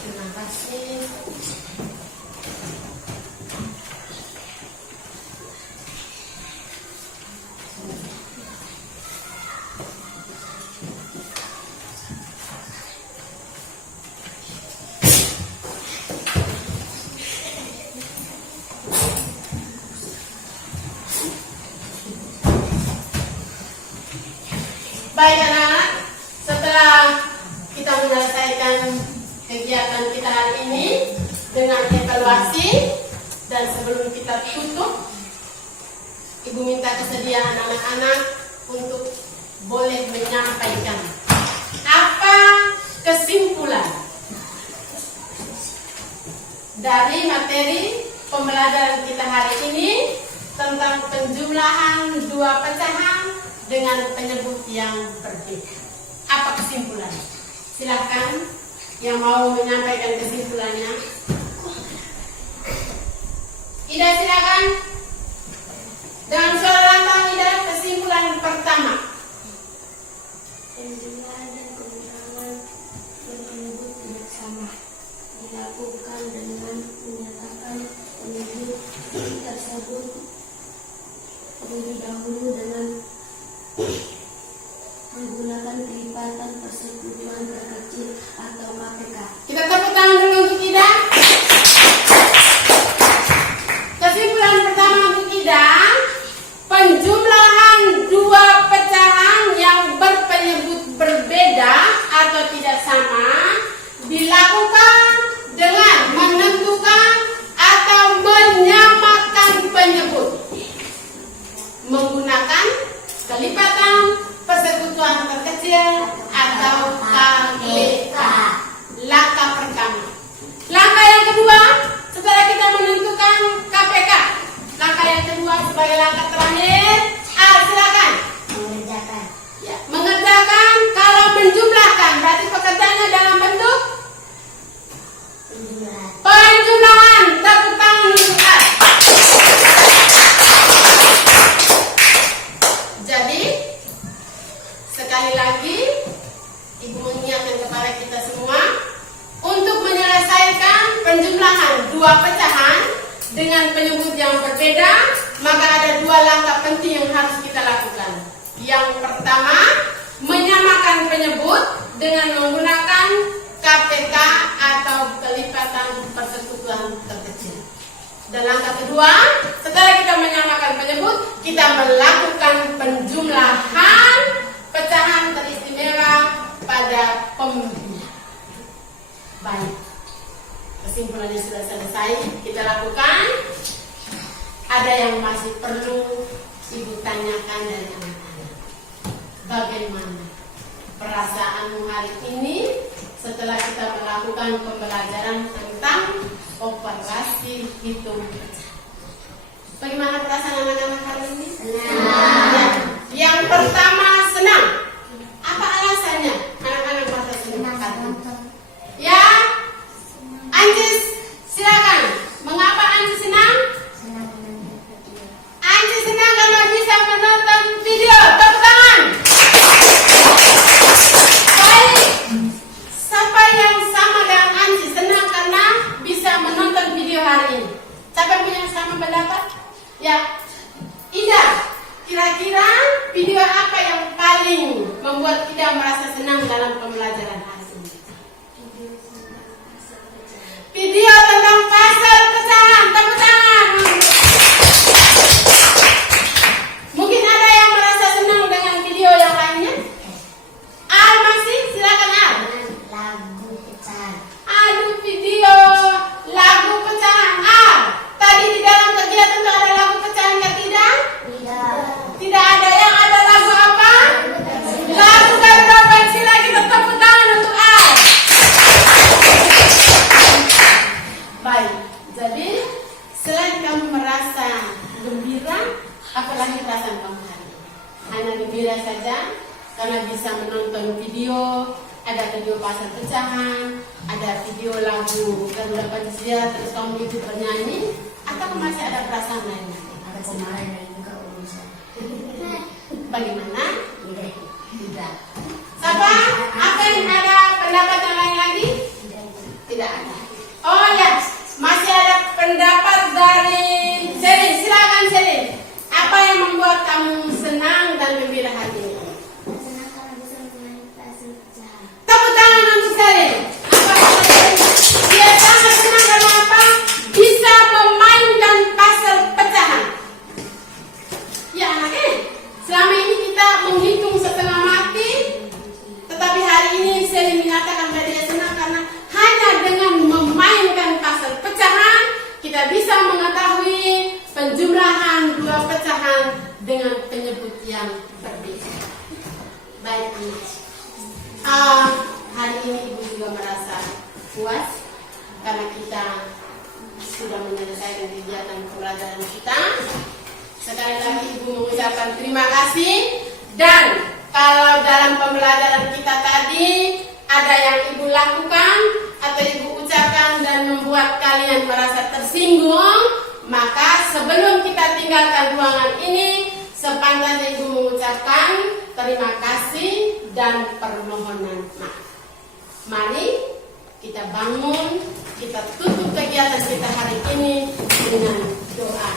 Terima kasih. Baik anak-anak, setelah kita menyelesaikan kegiatan kita hari ini dengan evaluasi dan sebelum kita tutup, Ibu minta kesediaan anak-anak untuk boleh menyampaikan apa kesimpulan dari materi pembelajaran kita hari ini tentang penjumlahan dua pecahan dengan penyebut yang berbeda. Apa kesimpulannya? Silahkan yang mau menyampaikan kesimpulannya. Ida, silakan. Dengan suara lantang Ida, kesimpulan pertama. Penjumlahan dan pengurangan yang penyebut tidak sama dilakukan dengan menyatakan penyebut tersebut terlebih dahulu dengan menggunakan kelipatan persekutuan terkecil atau KPK. Kita tepuk tangan dulu untuk Ida. Kesimpulan pertama untuk Ida, penjumlahan dua pecahan yang berpenyebut berbeda atau tidak sama dilakukan dengan menentukan atau menyamakan penyebut menggunakan kelipatan persekutuan terkecil atau penjumlahan dua pecahan dengan penyebut yang berbeda, maka ada dua langkah penting yang harus kita lakukan. Yang pertama, menyamakan penyebut dengan menggunakan KPK atau kelipatan persekutuan terkecil. Dan langkah kedua, setelah kita menyamakan penyebut, kita melakukan penjumlahan pecahan teristimewa pada pembina. Baik, kesimpulannya sudah selesai kita lakukan. Ada yang masih perlu Ibu tanyakan dari anak-anak. Bagaimana perasaanmu hari ini setelah kita melakukan pembelajaran tentang operasi hitung pecahan? Bagaimana perasaan anak-anak hari ini? Senang. Yang pertama, senang. Apa alasannya anak-anak merasa senang? Ya, Ancis, silakan. Mengapa Ancis senang? Ancis senang karena bisa menonton video. Tepuk tangan. Baik. Siapa yang sama dengan Ancis senang karena bisa menonton video hari ini? Siapa yang punya sama pendapat? Ya, Ida. Kira-kira video apa yang paling membuat Ida merasa senang dalam pembelajaran hari ini? Video tentang pasal pecahan. Tepuk tangan. Mungkin ada yang merasa senang dengan video yang lainnya? Al masih? Silakan Al. Lagu pecahan. Aduh, video lagu pecahan. Al, tadi di dalam kegiatan itu ada lagu pecahan nggak? Tidak? Tidak ada. Yang ada lagu apa? Lagu Garuda Pancasila. Kita tepuk tangan untuk Al. Baik, jadi selain kamu merasa gembira, apalagi perasaan kamu hari ini? Hanya gembira saja karena bisa menonton video, ada video pasal pecahan, ada video lagu Garuda Pancasila, terus kamu itu bernyanyi, atau masih ada perasaan lain? Ada kemarin dan juga urusan. Bagaimana? Tidak. Siapa? Apa yang ada pendapat yang lain lagi? Tidak ada. Oh ya, masih ada pendapat dari Selin. Silakan Selin. Apa yang membuat kamu senang dan gembira hari ini? Senang karena bisa memainkan pasal pecahan. Tepuk tangan untuk Selin. Apa alasannya? Dia sangat senang karena apa? Bisa memainkan pasal pecahan. Ya anaknya, selama ini kita menghitung setengah mati, tetapi hari ini Selin menyatakan bahwa dia senang karena hanya dengan memainkan pasal pecahan kita bisa mengetahui penjumlahan dua pecahan dengan penyebut yang berbeda. Baik, hari ini Ibu juga merasa puas karena kita sudah menyelesaikan kegiatan pembelajaran kita. Sekali lagi Ibu mengucapkan terima kasih, dan kalau dalam pembelajaran kita tadi ada yang Ibu lakukan atau Ibu ucapkan dan membuat kalian merasa tersinggung, maka sebelum kita tinggalkan ruangan ini, sepantasnya Ibu mengucapkan terima kasih dan permohonan maaf. Mari kita bangun, kita tutup kegiatan kita hari ini dengan doa.